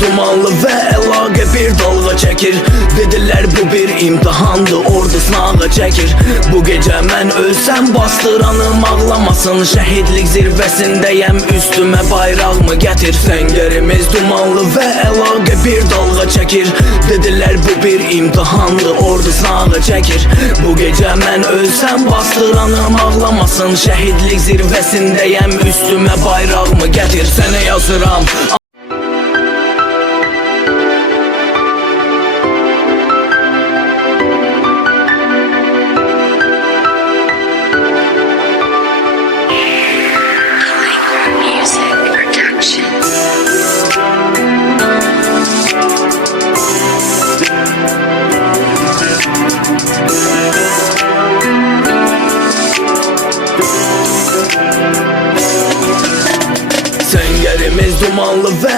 dumanlı ve əlaqə bir dalga çəkir. Dedilər bu bir imtihandı, ordu sınağa çəkir. Bu gecə mən ölsəm bastıranım ağlamasın. Şəhidlik zirvəsindəyəm, üstümə bayrağımı gətir. Səngərimiz dumanlı və əlaqə bir dalga çəkir. Dedilər bu bir imtihandı, ordu sınağa çəkir. Bu gecə mən ölsəm bastıranım ağlamasın. Şəhidlik zirvəsindəyəm, üstümə bayrağımı gətir. Sənə yazıram Səngərimiz dumanlı və